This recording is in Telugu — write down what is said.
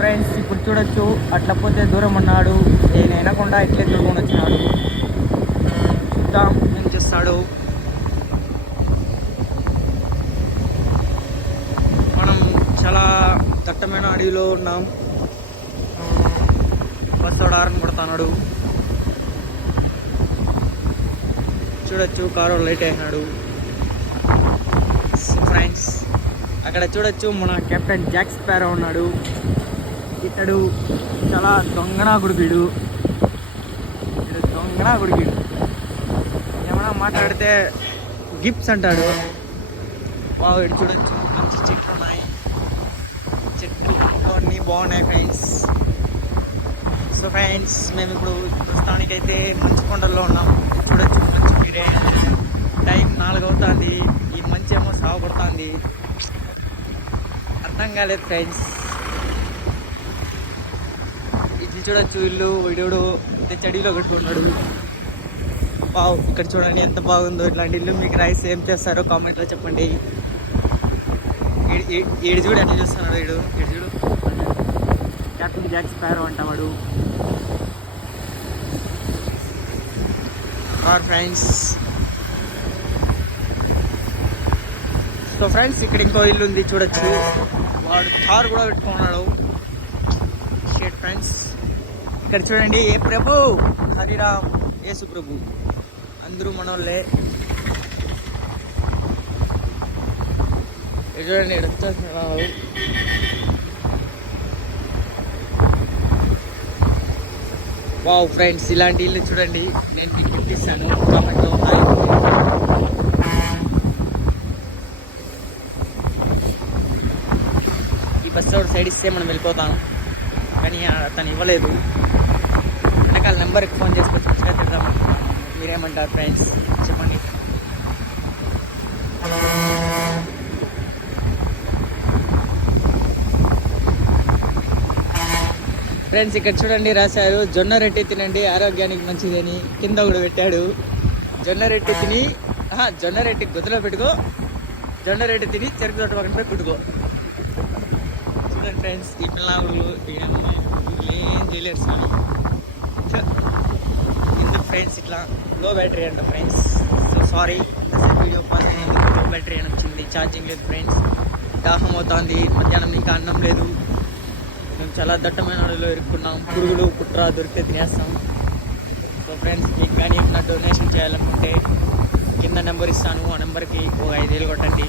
ఫ్రెండ్స్ ఇప్పుడు చూడొచ్చు అట్లా పోతే దూరం ఉన్నాడు, నేను వినకుండా ఇట్లే దూరుకొని వచ్చినాడు. చూద్దాం ఏం చేస్తాడు. మనం చాలా దట్టమైన అడవిలో ఉన్నాం. బస్సు హారన్ కొడుతున్నాడు. చూడొచ్చు కారు లైట్ అయినాడు. ఫ్రెండ్స్ అక్కడ చూడొచ్చు మన కెప్టెన్ జాక్ స్పారో ఉన్నాడు. ఇతడు చాలా దొంగనాగుడు. ఏమన్నా మాట్లాడితే గిఫ్ట్స్ అంటాడు. బాగా ఇటు చూడొచ్చు మంచి చెట్లు ఉన్నాయి. చెట్లు అన్నీ బాగున్నాయి ఫ్రెండ్స్. సో ఫ్రెండ్స్ మేము ఇప్పుడు ప్రస్తుతానికైతే మంచు కొండల్లో ఉన్నాం. చూడొచ్చు మంచు మీరే. టైం 4 అవుతుంది. ఈ మంచి ఏమో సాగుపడుతుంది. అర్థం కాలేదు ఫ్రెండ్స్. ఇది చూడొచ్చు ఇల్లు వీడు చెడిలో కట్టుకున్నాడు. వావ్ ఇక్కడ చూడండి ఎంత బాగుందో. ఇట్లాంటి ఇల్లు మీకు రైస్ ఏం చేస్తారో కామెంట్లో చెప్పండి. ఏడు చూడు ఎట్లా చూస్తున్నాడు. ఏడు చూడు కెప్టెన్ జాక్ స్పారో అంటవాడు. ఫ్రెండ్స్ సో ఫ్రెండ్స్ ఇక్కడ ఇంకో ఇల్లు ఉంది చూడొచ్చు. వాడు కారు కూడా పెట్టుకున్నాడు. షేట్ ఫ్రెండ్స్ ఇక్కడ చూడండి. ఏ ప్రభు హరిరామ్ యేసు ప్రభు అందరూ మనోళ్ళే. చూడండి వచ్చేస్తున్నాడు. వావ్ ఫ్రెండ్స్ ఇలాంటి ఇల్లు చూడండి. నేను మీకు చూపిస్తాను కామెంట్లో. ఈ బస్ రోడ్ సైడ్ ఇస్తే మనం వెళ్ళిపోతాం, కానీ అతను ఇవ్వలేదు. వెనకాల నెంబర్కి ఫోన్ చేసుకొని మంచిగా తిడదామనుకున్నాను. మీరేమంటారు ఫ్రెండ్స్ చెప్పండి. ఫ్రెండ్స్ ఇక్కడ చూడండి రాశారు జొన్న రొట్టె తినండి ఆరోగ్యానికి మంచిదని. కింద కూడా పెట్టాడు. జొన్న రొట్టె తిని జొన్న రొట్టె గొద్దులో పెట్టుకో, జొన్న రొట్టె తిని చెరుకు తోట పక్కన పోయి కుట్టుకో. చూడండి ఫ్రెండ్స్ ఈ పిల్లలు ఏం చేయలేరు సార్. ఎందుకు ఫ్రెండ్స్ ఇట్లా లో బ్యాటరీ అంట friends. So sorry video call లో బ్యాటరీ అని వచ్చింది. ఛార్జింగ్ లేదు ఫ్రెండ్స్. దాహం అవుతుంది. మధ్యాహ్నం ఇంకా అన్నం లేదు. మేము చాలా దట్టమైన అడవిలో ఇరుక్కున్నాం. పురుగులు కుట్ర దొరికితే తినేస్తాం. సో ఫ్రెండ్స్ మీకు కానీ నా డొనేషన్ చేయాలనుకుంటే కింద నెంబర్ ఇస్తాను. ఆ నెంబర్కి 5,000 కొట్టండి.